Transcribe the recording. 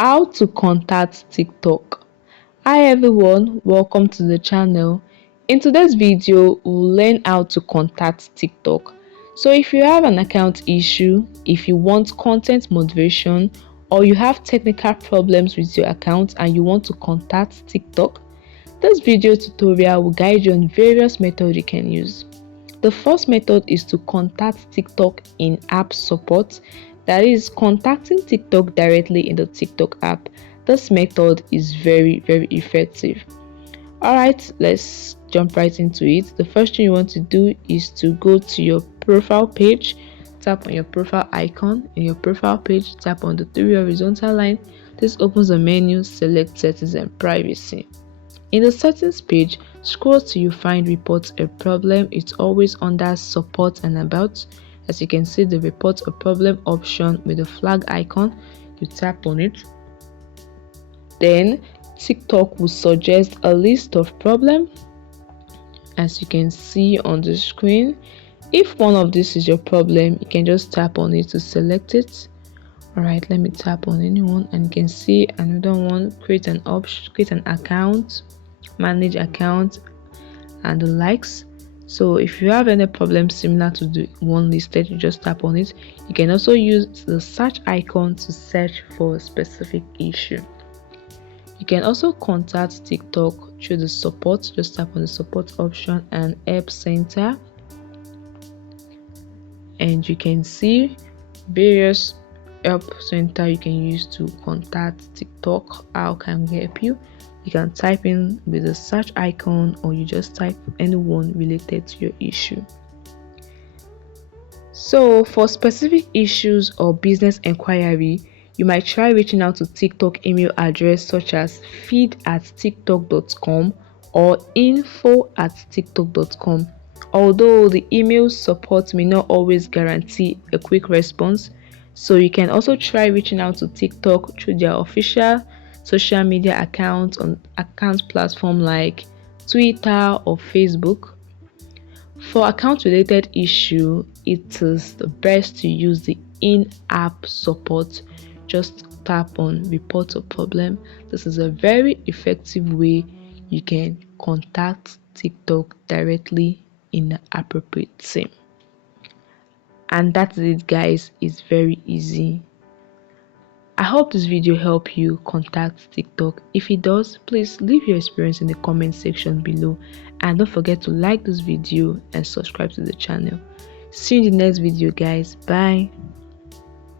How to contact TikTok. Hi everyone, welcome to the channel. In today's video, we'll learn how to contact TikTok. So if you have an account issue, if you want content moderation, or you have technical problems with your account and you want to contact TikTok, this video tutorial will guide you on various methods you can use. The first method is to contact TikTok in app support, that is contacting TikTok directly in the TikTok app. This method is very effective. Alright, let's jump right into it. The first thing you want to do is to go to your profile page, tap on your profile icon. In your profile page, tap on the three horizontal line. This opens a menu, select settings and privacy. In the settings page, scroll till you find report a problem. It's always under support and about. As you can see, the report a problem option with the flag icon, you tap on it. Then TikTok will suggest a list of problems, as you can see on the screen. If one of this is your problem, you can just tap on it to select it. Alright, let me tap on anyone and you can see another one, create an account, manage account and the likes. So if you have any problem similar to the one listed, you just tap on it. You can also use the search icon to search for a specific issue. You can also contact TikTok through the support. Just tap on the support option and help center, and you can see various help center you can use to contact TikTok. How can we help you? You can type in with the search icon, or you just type anyone related to your issue. So for specific issues or business inquiry, you might try reaching out to TikTok email address such as feed@tiktok.com or info@tiktok.com. Although the email support may not always guarantee a quick response, so you can also try reaching out to TikTok through their official social media accounts on account platform like Twitter or Facebook. For account related issue, it is the best to use the in-app support. Just tap on report a problem. This is a very effective way you can contact TikTok directly in the appropriate team. And that's it guys, it's very easy. I hope this video helped you contact TikTok. If it does, please leave your experience in the comment section below, and don't forget to like this video and subscribe to the channel. See you in the next video guys. Bye.